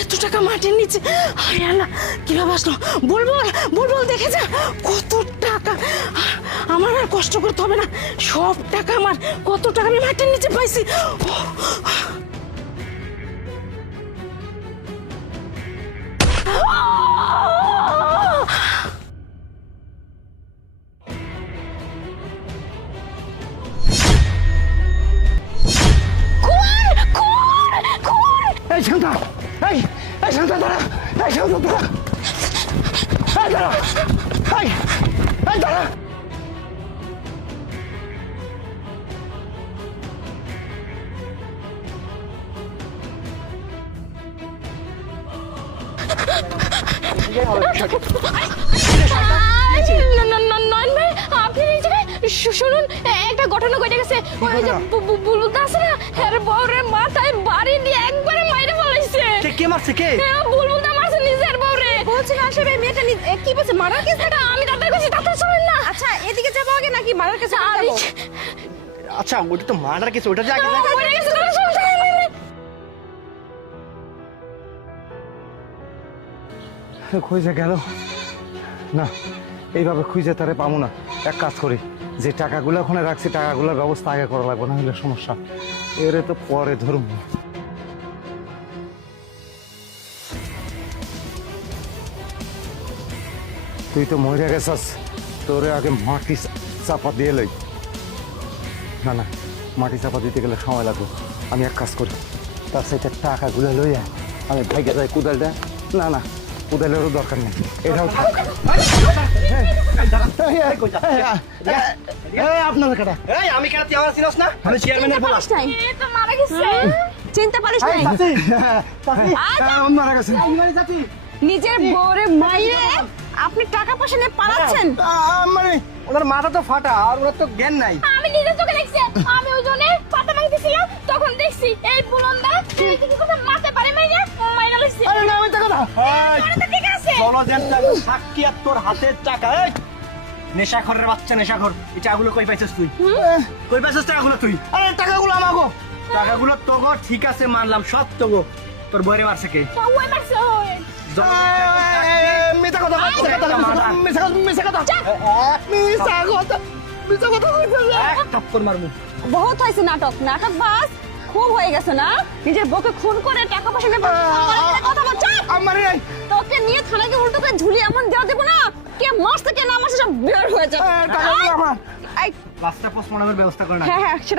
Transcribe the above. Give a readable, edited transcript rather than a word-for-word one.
এত টাকা মাটির নিচে, হায় আল্লাহ কিভাবে আসলো? বুলবুল বুলবুল দেখে যা কত টাকা। আমার আর কষ্ট করতে হবে না, সব টাকা আমার। কত টাকা আমি মাটির নিচে পাইছি। এই শান্তা, এই শান্তা দাঁড়া, এই শান্তা দাঁড়া, এই দাঁড়া, এই দাঁড়া। শুনুন, একটা ঘটনা ঘটে গেছে। ওই যে বুলবুলদা আছে না, এর বউরে মাথায় বাড়ি দিয়ে একবারে মাইরে ফেলাইছে। কে মারছে? কে? বুলবুলদা মারছে নিজের বউরে। বলছে আসে ভাই, মেয়েটা কি বলছে, মারার কেস? আমি তাদের কাছে তাতে শুনুন না। আচ্ছা, এদিকে যাবো আগে নাকি মারার কাছে যাবো? আচ্ছা, ওটা তো মার্ডার কেস, ওটা যে আগে মরে গেছে, তাহলে শুনুন। খুঁজে গেল না, এইভাবে খুঁজে তারে পাবো না। এক কাজ করি, যে টাকাগুলো ওখানে রাখছি টাকাগুলোর ব্যবস্থা আগে করা লাগবে, না হলে সমস্যা। এরে তো পরে ধরব। তুই তো মরে গেছস, তোরে আগে মাটি চাপা দিয়ে লই। না না, মাটি চাপা দিতে গেলে সময় লাগবে। আমি এক কাজ করি, তার সাথে টাকাগুলো লইয়া আমি ভাইকে যাই কোদালটা। না না, কোদালেরও দরকার নেই, এটাও থাক। আপনার কাটা। আমি কেন তুই আমার চিনস না? আমি চেয়ারম্যানের বলাস। তো মারা গেছে, চিনতে পারিস নাই? মারা গেছে। নিজের বউরে মাইরে আপনি টাকা পয়সা নিয়ে পালাচ্ছেন। মানে ওনার মাথা তো ফাটা আর ওনার তো জ্ঞান নাই। আমি নিজের চোখে দেখছি। আমি ওই জন্য পাতা ভাঙতেছিলাম, তখন দেখছি এই বুলন্দা কি কথা মারতে পারে, মাইরা লইছে। আরে না, আমি তো কথা। ঠিক আছে, চলো দেন সাক্ষী আর তোর হাতের টাকা। এই নেশাখরের বাচ্চা, নেশাখর। এই টাকাগুলো কই পাইছিস তুই? কই পাইছিস টাকাগুলো তুই? আরে টাকাগুলো আমাগো। টাকাগুলো তোগো, ঠিক আছে মানলাম, সব তোগো। তোর বইরে মারছে কে? ওই মারছে ওই। মিথ্যা কথা, মিথ্যা কথা। এক থাপ্পড় মারবো। বহুত হয়েছে নাটক, নাটক বাস খুব হয়ে গেছে না? নিজের বউকে খুন করে টাকা পয়সা নিয়ে কথা বলছ। তোকে নিয়ে থানাকে উল্টো করে ঝুলি এমন দেওয়া দেবো না, কে মারছে কে না মারছে সব বের হয়ে যাবে। রাস্তা পোস্টমর্টমের ব্যবস্থা করে না। হ্যাঁ হ্যাঁ, সেটা